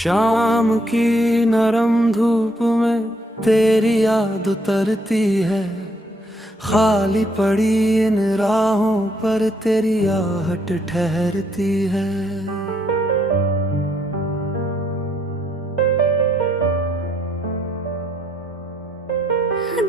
शाम की नरम धूप में तेरी याद उतरती है, खाली पड़ी इन राहों पर तेरी आहट ठहरती है।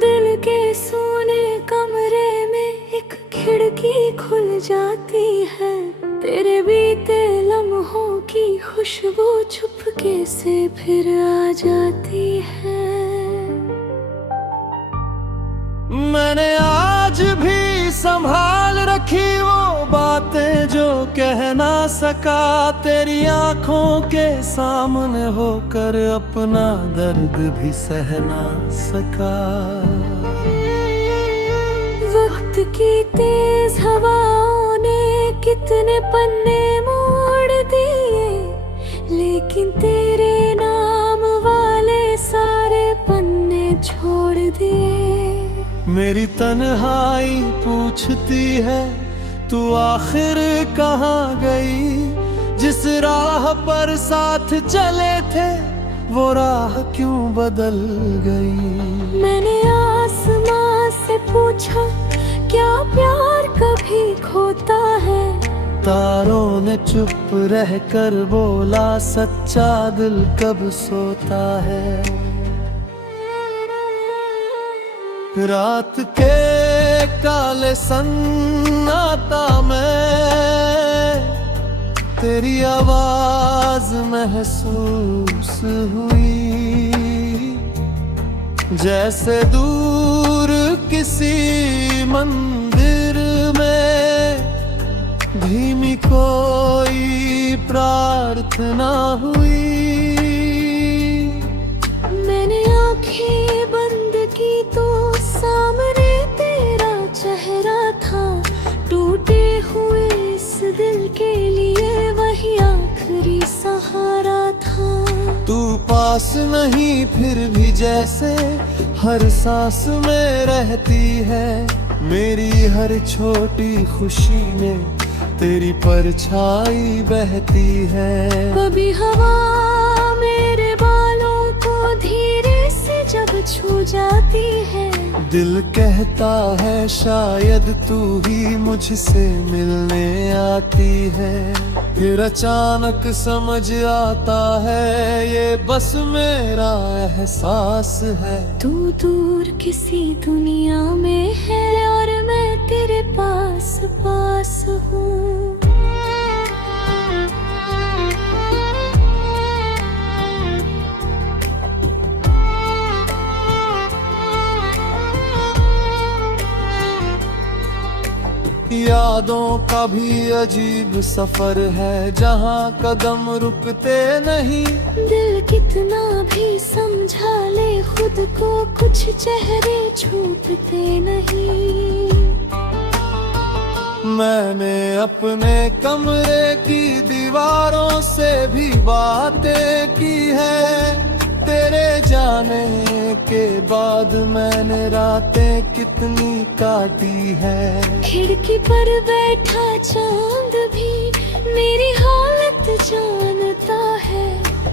दिल के सोने कमरे में एक खिड़की खुल जाती है, तेरे बीते लम्हों की खुशबू चुपके से फिर आ जाती है। मैंने आज भी संभाल रखी वो बातें जो कह ना सका, तेरी आंखों के सामने होकर अपना दर्द भी सह ना सका। वक्त की तेज हवाओं ने कितने पन्ने मोड़ दिए, लेकिन तेरे नाम वाले सारे पन्ने छोड़ दिए। मेरी तन्हाई पूछती है तू आखिर कहाँ गई, जिस राह पर साथ चले थे वो राह क्यों बदल गई। मैंने आसमां से पूछा क्या प्यार कभी खोता है, तारों ने चुप रहकर बोला सच्चा दिल कब सोता है। रात के काले सन्नाटा में तेरी आवाज महसूस हुई, जैसे दूर किसी मंदिर में धीमी कोई प्रार्थना हुई। मैंने आंखें बंद की तो सामने तेरा चेहरा था, टूटे हुए इस दिल के लिए वही आखिरी सहारा था। तू पास नहीं फिर भी जैसे हर सांस में रहती है, मेरी हर छोटी खुशी में तेरी परछाई बहती है। कभी हवा मेरे बालों को धीरे से जब छू जाती है, दिल कहता है शायद तू ही मुझसे मिलने आती है। फिर अचानक समझ आता है ये बस मेरा एहसास है। तू दूर किसी दुनिया में है और मैं तेरे पास पास हूँ। यादों का भी अजीब सफर है जहाँ कदम रुकते नहीं, दिल कितना भी समझा ले खुद को कुछ चेहरे छूटते नहीं। मैंने अपने कमरे की दीवारों से भी बातें की है, तेरे जाने के बाद मैंने रातें कितनी काटी है। खिड़की पर बैठा चांद भी मेरी हालत जानता है,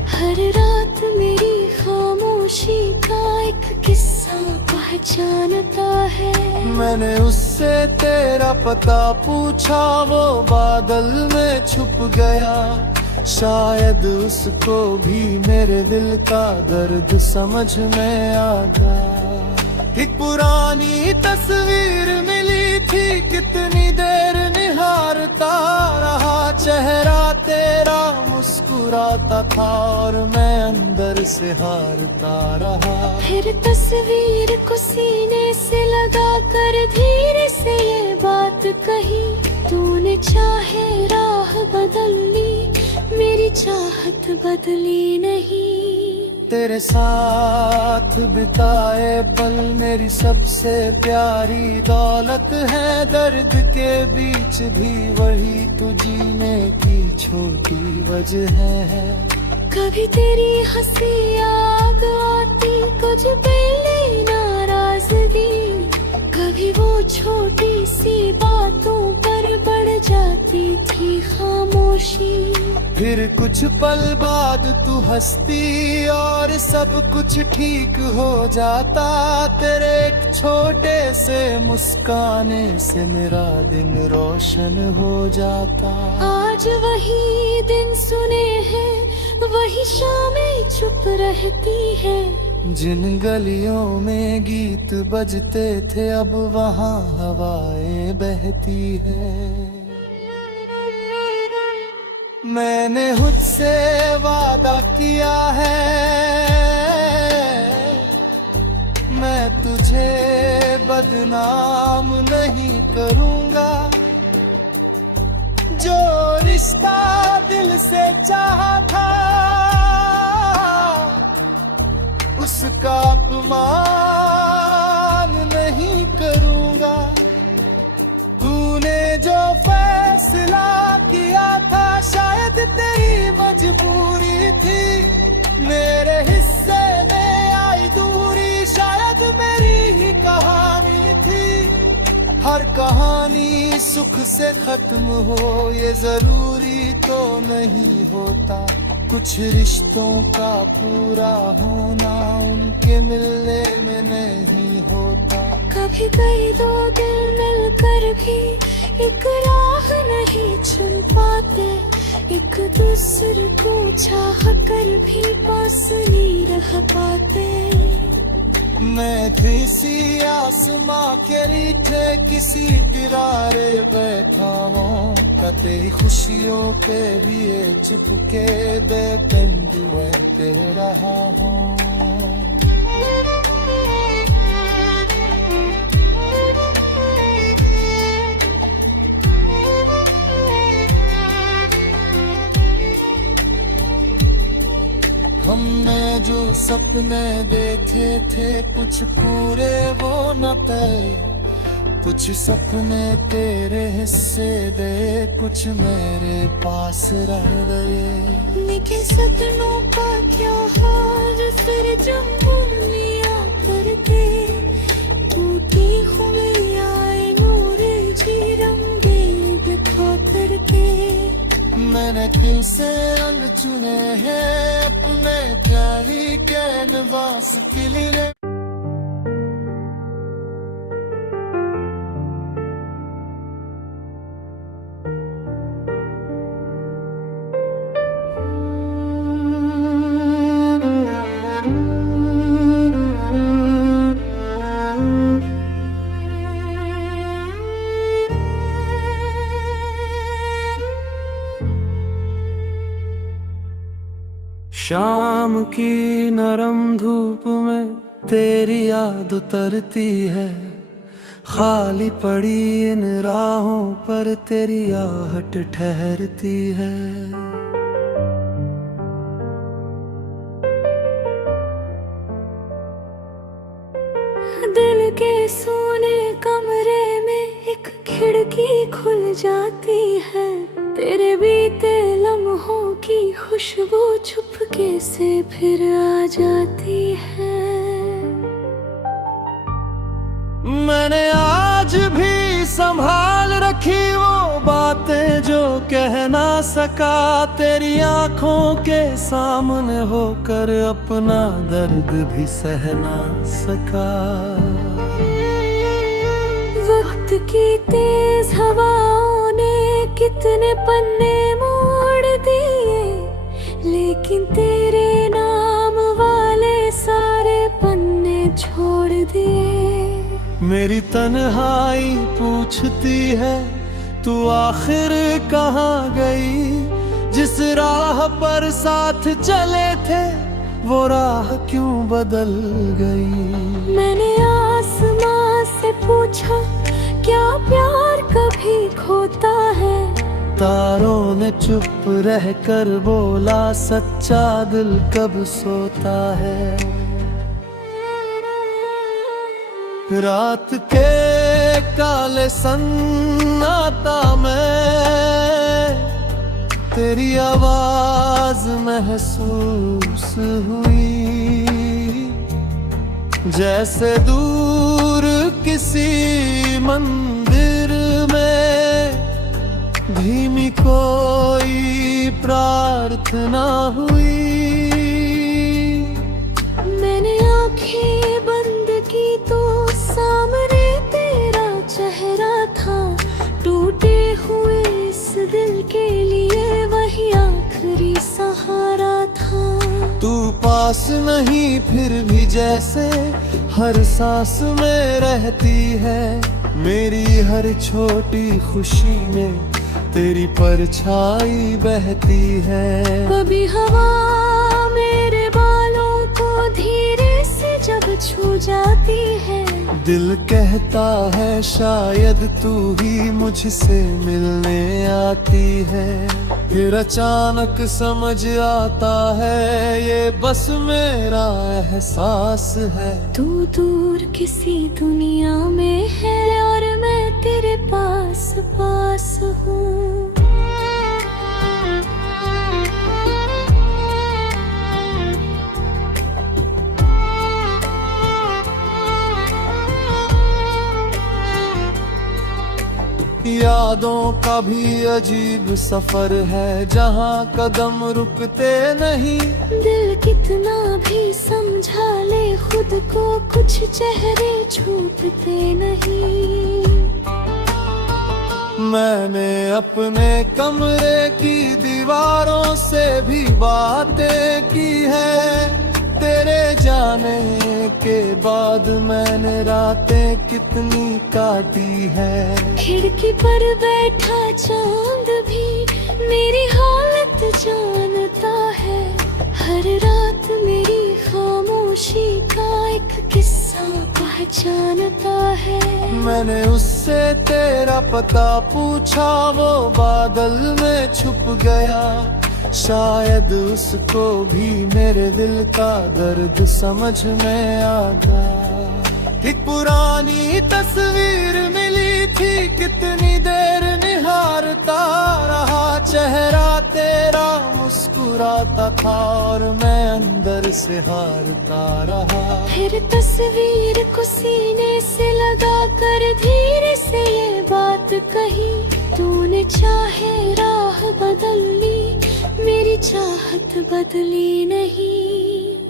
हर रात मेरी खामोशी का एक किस्सा पहचानता है। मैंने उससे तेरा पता पूछा, वो बादल में छुप गया, शायद उसको भी मेरे दिल का दर्द समझ में आ गया। एक पुरानी तस्वीर मिली थी, कितनी देर निहारता रहा, चेहरा तेरा मुस्कुराता था और मैं अंदर से हारता रहा। फिर तस्वीर को सीने से लगा कर धीरे से ये बात कही, तूने चाहे राह बदल ली मेरी चाहत बदली नहीं। तेरे साथ बिताए पल मेरी सबसे प्यारी दौलत है, दर्द के बीच भी वही तू जीने की छोटी वजह है। कभी तेरी हंसी याद आती, कुछ पहले नाराजगी, कभी वो छोटी सी बातों पर बढ़ जाती थी खामोशी। फिर कुछ पल बाद तू हंसती और सब कुछ ठीक हो जाता। तेरे एक छोटे से मुस्काने से मेरा दिन रोशन हो जाता। आज वही दिन सुने हैं, वही शामें चुप रहती है। जिन गलियों में गीत बजते थे अब वहाँ हवाएं बहती है। मैंने खुद से वादा किया है, मैं तुझे बदनाम नहीं करूँगा। जो रिश्ता दिल से चाहा था उसका अपमान नहीं करूँगा। तूने जो फैसला किया था शायद तेरी मजबूरी थी। मेरे हिस्से में आई दूरी शायद मेरी ही कहानी थी। हर कहानी सुख से खत्म हो ये जरूरी तो नहीं होता। कुछ रिश्तों का पूरा होना उनके मिलने में नहीं होता। कभी कई दो दिल मिलकर भी एक राह नहीं चुन पाते। एक दूसरे को चाह कर भी पास नहीं रह पाते। मैं किसी आसमां के नीचे किसी किनारे बैठा हूँ। कते खुशियों के लिए चिपके बेबंद रहते रहा हूँ। हमने जो सपने देखे थे कुछ पूरे वो न पाए। कुछ सपने तेरे हिस्से दे कुछ मेरे पास रह गए। निके सपनों का क्या हाल फिर जब उंगलियां करते। टूटी खुलियाँ नूरे जी रंगे दिखा करते। मैंने दिल से रंग चुने हैं अपने प्यारी कैनवास के लिए। शाम की नरम धूप में तेरी याद उतरती है। खाली पड़ी इन राहों पर तेरी आहट ठहरती है। दिल के सोने कमरे में एक खिड़की खुल जाती है। तेरे बीते लम्हों की खुशबू चुपके से फिर आ जाती है। मैंने आज भी संभाल रखी वो बातें जो कह ना सका। तेरी आंखों के सामने होकर अपना दर्द भी सह ना सका। वक्त की तेज हवाओं ने कितने पन्ने मोड़ दिए। लेकिन तेरे नाम वाले सारे पन्ने छोड़ दिए। मेरी तन्हाई पूछती है तू आखिर कहाँ गई। जिस राह पर साथ चले थे वो राह क्यों बदल गई। मैंने आसमां से पूछा क्या प्यार कभी खोता है। तारों ने चुप रहकर बोला सच्चा दिल कब सोता है। रात के काले सन्नाटा में तेरी आवाज महसूस हुई। जैसे दूर किसी मंदिर में धीमी कोई प्रार्थना हुई। मैंने आंखें बंद की तो सामने तेरा चेहरा था। टूटे हुए इस दिल के लिए वही आखिरी सहारा था। तू पास नहीं फिर भी जैसे हर सांस में रहती है। मेरी हर छोटी खुशी में तेरी परछाई बहती है। कभी हवा मेरे बालों को धीरे से जब छू जाती है। दिल कहता है शायद तू ही मुझसे मिलने आती है। फिर अचानक समझ आता है ये बस मेरा एहसास है। तू दूर किसी दुनिया में है और मैं तेरे पास पास हूँ। यादों का भी अजीब सफर है जहाँ कदम रुकते नहीं। दिल कितना भी समझा ले खुद को कुछ चेहरे छूटते नहीं। मैंने अपने कमरे की दीवारों से भी बातें की है। तेरे जाने के बाद मैंने रातें कितनी काटी है। खिड़की पर बैठा चांद भी मेरी हालत जानता है। हर रात मेरी खामोशी का एक किस्सा पहचानता है। मैंने उससे तेरा पता पूछा, वो बादल में छुप गया। शायद उसको भी मेरे दिल का दर्द समझ में आता। एक पुरानी तस्वीर मिली थी, कितनी देर निहारता रहा। चेहरा तेरा मुस्कुराता था और मैं अंदर से हारता रहा। फिर तस्वीर को सीने से लगा कर धीरे से ये बात कही। तूने चाहे राह बदल ली, मेरी चाहत बदली नहीं।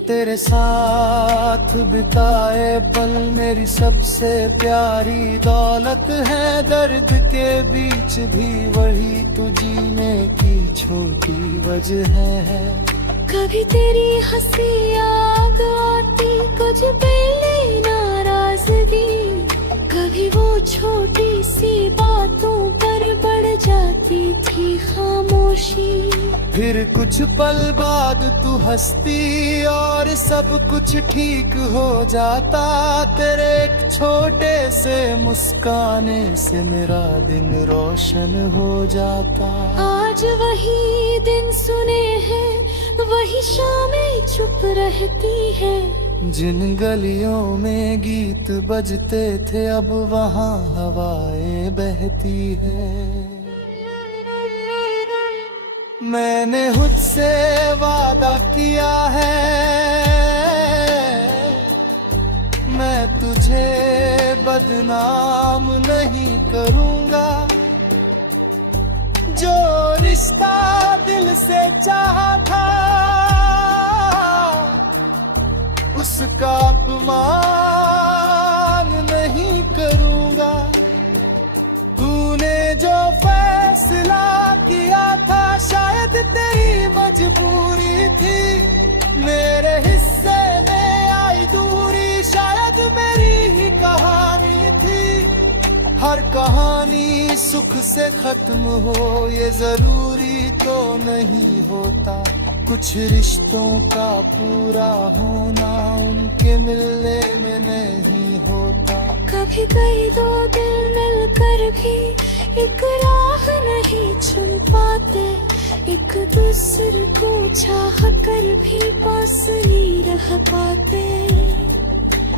तेरे साथ बिताए पल मेरी सबसे प्यारी दौलत है। दर्द के बीच भी वही तू जीने की छोटी वजह है। कभी तेरी हंसी याद आती, कुछ पहले नाराजगी। कभी वो छोटी सी बातों पर बढ़ जाती थी खामोशी। फिर कुछ पल बाद तू हंसती और सब कुछ ठीक हो जाता। तेरे एक छोटे से मुस्काने से मेरा दिन रोशन हो जाता। आज वही दिन सुने हैं, वही शामें चुप रहती है। जिन गलियों में गीत बजते थे अब वहाँ हवाएं बहती है। मैंने खुद से वादा किया है, मैं तुझे बदनाम नहीं करूँगा। जो रिश्ता दिल से चाहा था उसका अपमान नहीं करूँगा। तूने जो फैसला किया था शायद तेरी मजबूरी थी। मेरे हिस्से में आई दूरी शायद मेरी ही कहानी थी। हर कहानी सुख से खत्म हो ये जरूरी तो नहीं होता। कुछ रिश्तों का पूरा होना उनके मिलने में नहीं होता। कभी कई दो दिल मिलकर भी एक राह नहीं चुन पाते। एक दूसरे को चाह कर भी पास नहीं रह पाते।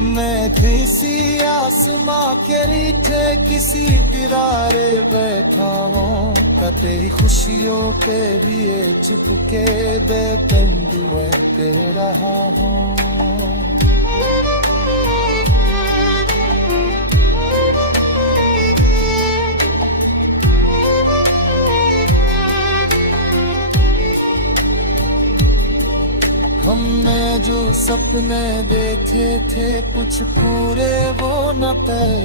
मैं किसी आसमां के नीचे किसी किनारे बैठा हूँ। तेरी खुशियों के लिए चिपके बेकंद दे रहा हूँ। सपने देखे थे कुछ पूरे वो न तय,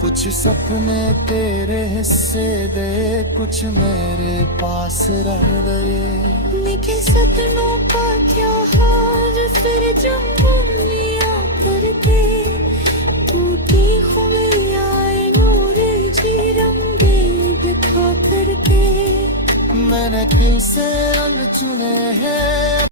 कुछ सपने तेरे हिस्से दे, कुछ मेरे पास रह गए। निके सपनों का क्या हाल फिर जब उंगलियां करते, टूटी खुबियाँ नूरे जी रंगे दिखा करके। मैंने दिल से रंग चुने हैं